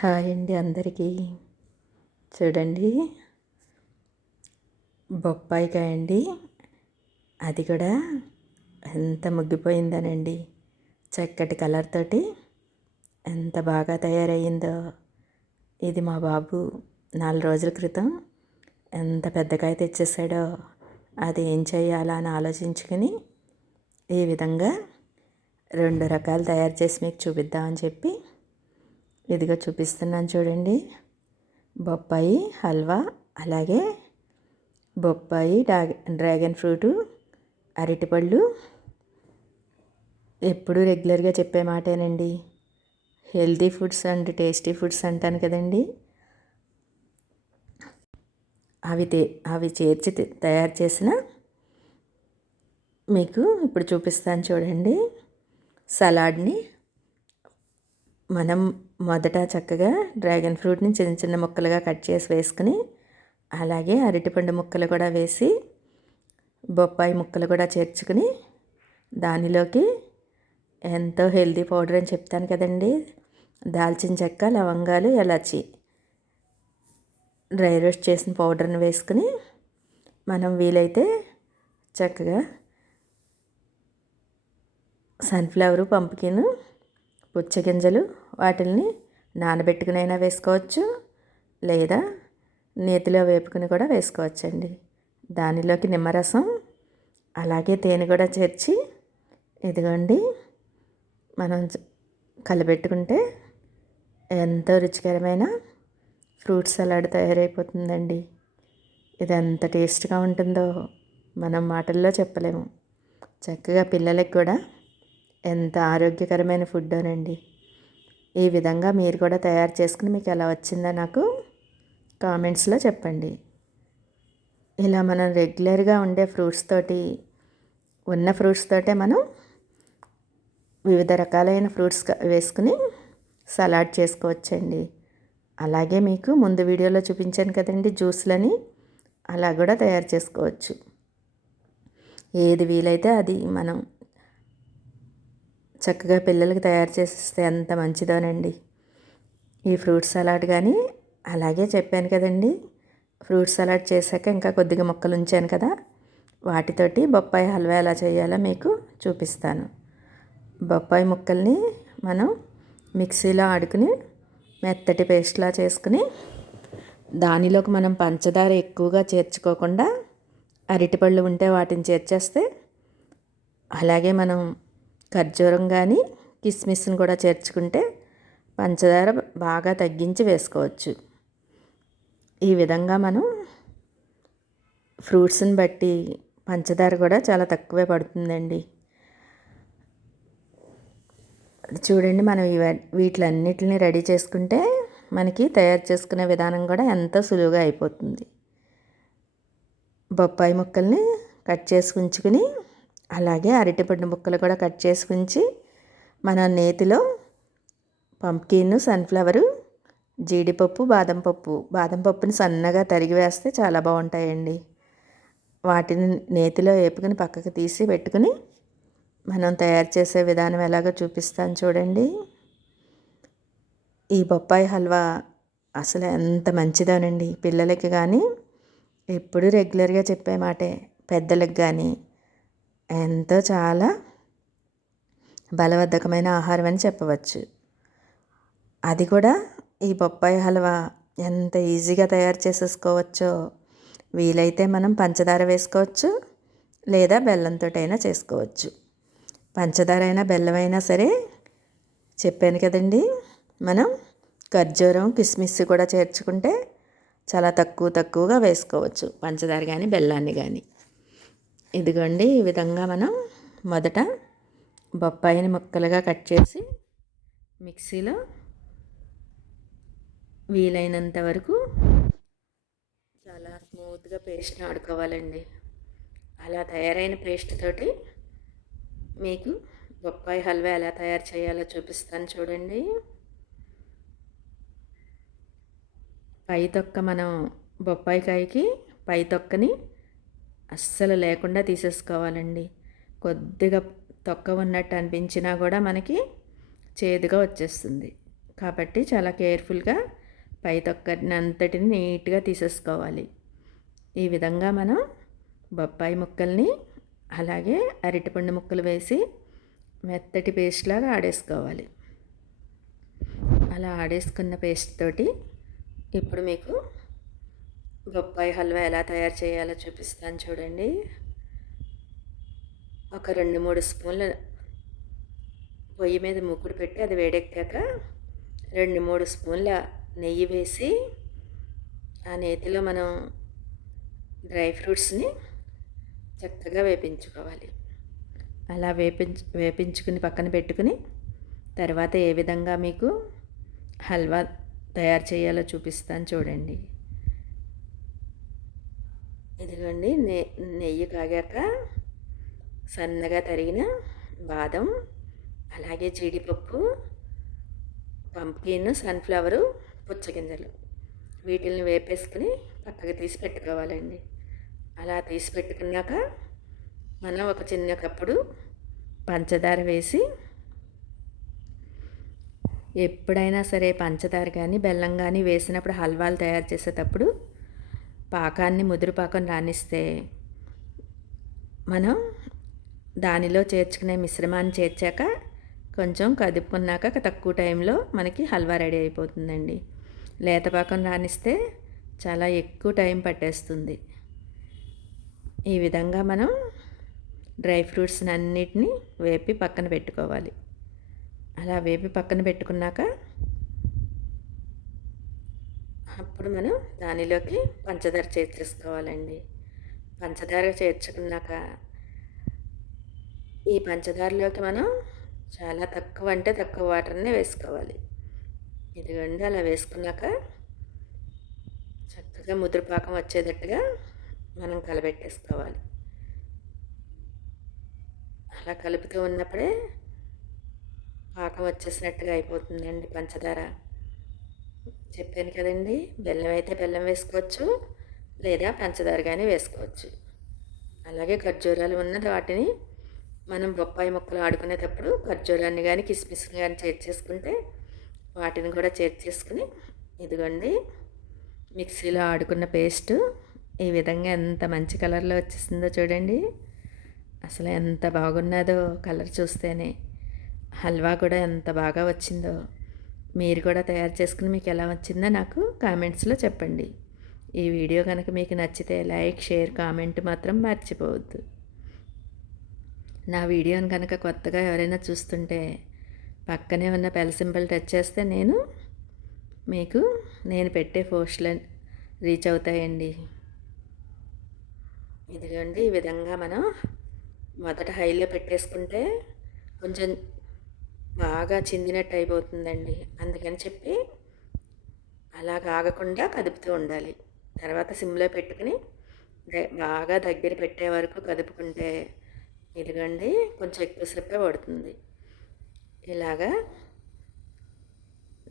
Hi అండి అందరికీ. చూడండి. బొప్పాయికాయ అండి. అది కూడా ఎంత ముగ్గిపోయిందనండి. చక్కటి కలర్ తోటి ఎంత బాగా తయారయ్యిందో. ఇది మా బాబు నాలుగు రోజుల క్రితం ఎంత పెద్దకాయ తెచ్చేసాడో అది ఏం చేయాలా అని ఆలోచించుకుని ఈ విధంగా రెండు రకాలు తయారు చేసి మీకు చూపిద్దామని చెప్పి ఇదిగా చూపిస్తున్నాను చూడండి. బొప్పాయి హల్వా అలాగే బొప్పాయి డ్రాగన్ ఫ్రూటు అరటిపళ్ళు. ఎప్పుడు రెగ్యులర్గా చెప్పే మాటేనండి. Healthy foods and tasty foods అంటాను కదండి. అవి తే అవి చేర్చి తయారు చేసిన మీకు ఇప్పుడు చూపిస్తాను చూడండి. సలాడ్ని మనం మొదట చక్కగా డ్రాగన్ ఫ్రూట్ని చిన్న చిన్న ముక్కలుగా కట్ చేసి వేసుకుని అలాగే అరటిపండు ముక్కలు కూడా వేసి బొప్పాయి ముక్కలు కూడా చేర్చుకుని దానిలోకి ఎంతో హెల్దీ పౌడర్ అని చెప్తాను కదండి. దాల్చిన చెక్క లవంగాలు ఎలాచి డ్రై రోస్ట్ చేసిన పౌడర్ని వేసుకుని మనం వీలైతే చక్కగా సన్ఫ్లవరు పంపుకిన్ పుచ్చగింజలు వాటిల్ని నానబెట్టుకునైనా వేసుకోవచ్చు లేదా నేతిలో వేపుకుని కూడా వేసుకోవచ్చండి. దానిలోకి నిమ్మరసం అలాగే తేనె కూడా చేర్చి ఇదిగోండి మనం కలబెట్టుకుంటే ఎంతో రుచికరమైన ఫ్రూట్ సలాడ్ తయారైపోతుందండి. ఇది ఎంత టేస్ట్గా ఉంటుందో మనం మాటల్లో చెప్పలేము. చక్కగా పిల్లలకి కూడా ఎంత ఆరోగ్యకరమైన ఫుడ్ అనండి. ఈ విధంగా మీరు కూడా తయారు చేసుకుని మీకు ఎలా వచ్చిందో నాకు కామెంట్స్లో చెప్పండి. ఇలా మనం రెగ్యులర్గా ఉండే ఫ్రూట్స్ తోటి ఉన్న ఫ్రూట్స్ తోటే మనం వివిధ రకాలైన ఫ్రూట్స్ వేసుకుని సలాడ్ చేసుకోవచ్చండి. అలాగే మీకు ముందు వీడియోలో చూపించాను కదండి జ్యూస్లని అలా కూడా తయారు చేసుకోవచ్చు. ఏది వీలైతే అది మనం చక్కగా పిల్లలకి తయారు చేస్తే ఎంత మంచిదోనండి. ఈ ఫ్రూట్ సలాడ్ కానీ అలాగే చెప్పాను కదండి. ఫ్రూట్ సలాడ్ చేశాక ఇంకా కొద్దిగా మొక్కలు ఉంచాను కదా. వాటితోటి బొప్పాయి హల్వా ఎలా చేయాలో మీకు చూపిస్తాను. బొప్పాయి ముక్కల్ని మనం మిక్సీలో ఆడుకుని మెత్తటి పేస్ట్లా చేసుకుని దానిలోకి మనం పంచదార ఎక్కువగా చేర్చుకోకుండా అరటిపళ్ళు ఉంటే వాటిని చేర్చేస్తే అలాగే మనం ఖర్జూరం కానీ కిస్మిస్ని కూడా చేర్చుకుంటే పంచదార బాగా తగ్గించి వేసుకోవచ్చు. ఈ విధంగా మనం ఫ్రూట్స్ని బట్టి పంచదార కూడా చాలా తక్కువే పడుతుందండి. చూడండి మనం వీటిలన్నిటిని రెడీ చేసుకుంటే మనకి తయారు చేసుకునే విధానం కూడా ఎంతో సులువుగా అయిపోతుంది. బొప్పాయి ముక్కల్ని కట్ చేసి ఉంచుకుని అలాగే అరటిపండు ముక్కలు కూడా కట్ చేసి ఉంచి మన నేతిలో పంప్కిన్ సన్ఫ్లవరు జీడిపప్పు బాదం పప్పు. బాదం పప్పుని సన్నగా తరిగి వేస్తే చాలా బాగుంటాయండి. వాటిని నేతిలో వేపుకుని పక్కకు తీసి పెట్టుకుని మనం తయారు చేసే విధానం ఎలాగో చూపిస్తాను చూడండి. ఈ బొప్పాయి హల్వా అసలు ఎంత మంచిదోనండి. పిల్లలకి కానీ ఎప్పుడు రెగ్యులర్గా చెప్పే మాటే. పెద్దలకు కానీ ఎంతో చాలా బలవర్ధకమైన ఆహారం అని చెప్పవచ్చు. అది కూడా ఈ బొప్పాయి హల్వా ఎంత ఈజీగా తయారు చేసేసుకోవచ్చో వీలైతే మనం పంచదార వేసుకోవచ్చు లేదా బెల్లంతో అయినా చేసుకోవచ్చు. పంచదార అయినా బెల్లం అయినా సరే చెప్పాను కదండి మనం ఖర్జూరం కిస్మిస్ కూడా చేర్చుకుంటే చాలా తక్కువ తక్కువగా వేసుకోవచ్చు. పంచదార కానీ బెల్లాన్ని కానీ ఇదిగోండి ఈ విధంగా మనం మొదట బొప్పాయిని ముక్కలుగా కట్ చేసి మిక్సీలో వీలైనంత వరకు చాలా స్మూత్గా పేస్ట్ని ఆడుకోవాలండి. అలా తయారైన పేస్ట్ తోటి మీకు బొప్పాయి హల్వా ఎలా తయారు చేయాలో చూపిస్తాను చూడండి. పై తొక్క మనం బొప్పాయికాయకి పై తొక్కని అస్సలు లేకుండా తీసేసుకోవాలండి. కొద్దిగా తొక్క ఉన్నట్టు అనిపించినా కూడా మనకి చేదుగా వచ్చేస్తుంది. కాబట్టి చాలా కేర్ఫుల్గా పై తొక్కని అంతటిని నీట్గా తీసేసుకోవాలి. ఈ విధంగా మనం బొప్పాయి ముక్కల్ని అలాగే అరటిపండు ముక్కలు వేసి మెత్తటి పేస్ట్ లాగా ఆడేసుకోవాలి. అలా ఆడేసుకున్న పేస్ట్ తోటి ఇప్పుడు మీకు బొప్పాయి హల్వా ఎలా తయారు చేయాలో చూపిస్తాను చూడండి. ఒక రెండు మూడు స్పూన్ల పొయ్యి మీద ముగ్గురు పెట్టి అది వేడెక్కాక రెండు మూడు స్పూన్ల నెయ్యి వేసి ఆ నేతిలో మనం డ్రై ఫ్రూట్స్ని చక్కగా వేపించుకోవాలి. అలా వేపించు వేపించుకుని పక్కన పెట్టుకుని తర్వాత ఏ విధంగా మీకు హల్వా తయారు చేయాలో చూపిస్తాను చూడండి. ఇదిగోండి నె నెయ్యి కాగాక సన్నగా తరిగిన బాదం అలాగే జీడిపప్పు పంపిన్ సన్ఫ్లవరు పుచ్చగింజలు. వీటిల్ని వేపేసుకుని పక్కకు తీసి పెట్టుకోవాలండి. అలా తీసి పెట్టుకున్నాక మనం ఒక చిన్న కప్పుడు పంచదార వేసి ఎప్పుడైనా సరే పంచదార కానీ బెల్లం కానీ వేసినప్పుడు హల్వాలు తయారు చేసేటప్పుడు పాకాన్ని ముదురు పాకం రానిస్తే మనం దానిలో చేర్చుకునే మిశ్రమాన్ని చేర్చాక కొంచెం కదుపుకున్నాక తక్కువ టైంలో మనకి హల్వా రెడీ అయిపోతుందండి. లేత పాకం రానిస్తే చాలా ఎక్కువ టైం పట్టేస్తుంది. ఈ విధంగా మనం డ్రై ఫ్రూట్స్ అన్నిటినీ వేపి పక్కన పెట్టుకోవాలి. అలా వేపి పక్కన పెట్టుకున్నాక అప్పుడు మనం దానిలోకి పంచదార చేర్చేసుకోవాలండి పంచదార చేర్చుకున్నాక ఈ పంచదారలోకి మనం చాలా తక్కువ అంటే తక్కువ వాటర్నే వేసుకోవాలి. ఇదిగోండి అలా వేసుకున్నాక చక్కగా ముద్రపాకం వచ్చేటట్టుగా మనం కలబెట్టేసుకోవాలి. అలా కలుపుతూ ఉన్నప్పుడే పాకం వచ్చేసినట్టుగా అయిపోతుందండి పంచదార. చెప్పాను కదండి బెల్లం అయితే బెల్లం వేసుకోవచ్చు లేదా పంచదార కానీ వేసుకోవచ్చు. అలాగే ఖర్జూరాలు ఉన్నది వాటిని మనం బొప్పాయి ముక్కలు ఆడుకునేటప్పుడు ఖర్జూరాన్ని కానీ కిస్మిస్ కానీ చేర్చేసుకుంటే వాటిని కూడా చేర్చేసుకుని ఇదిగోండి మిక్సీలో ఆడుకున్న పేస్ట్ ఈ విధంగా ఎంత మంచి కలర్లో వచ్చేసిందో చూడండి. అసలు ఎంత బాగున్నదో కలర్ చూస్తేనే. హల్వా కూడా ఎంత బాగా వచ్చిందో. మీరు కూడా తయారు చేసుకుని మీకు ఎలా వచ్చిందో నాకు కామెంట్స్లో చెప్పండి. ఈ వీడియో కనుక మీకు నచ్చితే లైక్ షేర్ కామెంట్ మాత్రం మర్చిపోవద్దు. నా వీడియోని కనుక కొత్తగా ఎవరైనా చూస్తుంటే పక్కనే ఉన్న పెల్ సింబల్ టచ్ చేస్తే నేను మీకు నేను పెట్టే పోస్టులు రీచ్ అవుతాయండి. ఇదిగోండి ఈ విధంగా మనం మొదట హైలో పెట్టేసుకుంటే కొంచెం బాగా చిందినట్టు అయిపోతుందండి. అందుకని చెప్పి అలా కాగకుండా కదుపుతూ ఉండాలి. తర్వాత సిమ్లో పెట్టుకుని బాగా దగ్గర పెట్టే వరకు కదుపుకుంటే ఇదిగండి కొంచెం ఎక్కువసేపే పడుతుంది. ఇలాగా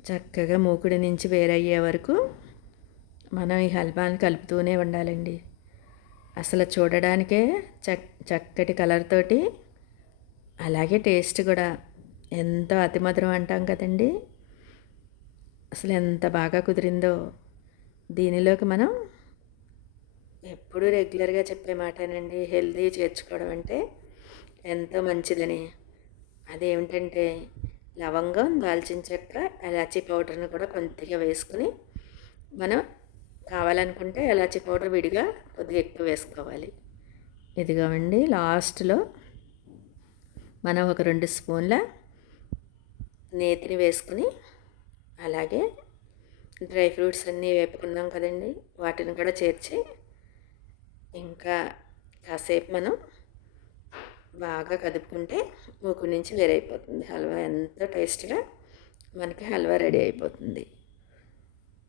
చక్కగా మూకుడి నుంచి వేరయ్యే వరకు మనం ఈ హల్వాని కలుపుతూనే ఉండాలండి. అసలు చూడడానికే చక్ చక్కటి కలర్ తోటి అలాగే టేస్ట్ కూడా ఎంతో అతిమధురం అంటాం కదండి? అసలు ఎంత బాగా కుదిరిందో. దీనిలోకి మనం ఎప్పుడూ రెగ్యులర్గా చెప్పే మాటనండి హెల్దీ చేర్చుకోవడం అంటే ఎంతో మంచిదని. అదేమిటంటే లవంగం దాల్చిన చెక్క ఎలాచీ పౌడర్ని కూడా కొద్దిగా వేసుకుని మనం కావాలనుకుంటే ఎలాచీ పౌడర్ విడిగా కొద్దిగా ఎక్కువ వేసుకోవాలి. ఇదిగోండి లాస్ట్లో మనం ఒక రెండు స్పూన్ల నేతిని వేసుకుని అలాగే డ్రై ఫ్రూట్స్ అన్నీ వేపుకున్నాం కదండి. వాటిని కూడా చేర్చి ఇంకా కాసేపు మనం బాగా కదుపుకుంటే మూకు నుంచి వేరైపోతుంది. హల్వా ఎంతో టేస్ట్గా మనకి హల్వా రెడీ అయిపోతుంది.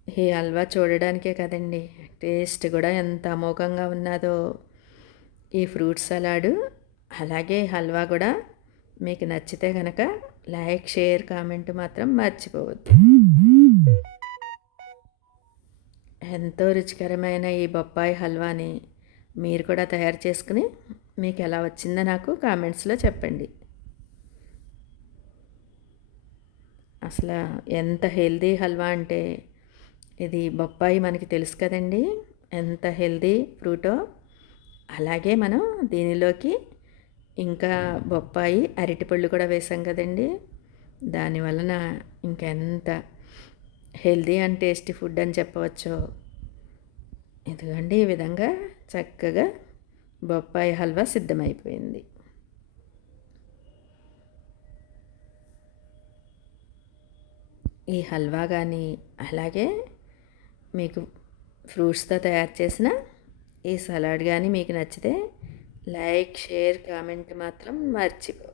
ఈ హల్వా చూడడానికే కదండి. టేస్ట్ కూడా ఎంత అమోఘంగా ఉన్నదో. ఈ ఫ్రూట్ సలాడు అలాగే హల్వా కూడా మీకు నచ్చితే కనుక లైక్ షేర్ కామెంట్ మాత్రం మర్చిపోవద్దు. ఎంతో రుచికరమైన ఈ బొప్పాయి హల్వాని మీరు కూడా తయారు చేసుకుని మీకు ఎలా వచ్చిందో నాకు కామెంట్స్లో చెప్పండి. అసలు ఎంత హెల్దీ హల్వా అంటే ఇది బొప్పాయి మనకి తెలుసు కదండి. ఎంత హెల్దీ ఫ్రూటో. అలాగే మనం దీనిలోకి ఇంకా బొప్పాయి అరటిపళ్ళు కూడా వేసాం కదండి. దానివలన ఇంకెంత హెల్దీ అండ్ టేస్టీ ఫుడ్ అని చెప్పవచ్చు. ఎందుకండి ఈ విధంగా చక్కగా బొప్పాయి హల్వా సిద్ధమైపోయింది. ఈ హల్వా కానీ అలాగే మీకు ఫ్రూట్స్తో తయారు చేసిన ఈ సలాడ్ కానీ మీకు నచ్చితే లైక్ షేర్ కామెంట్ మాత్రం మర్చిపో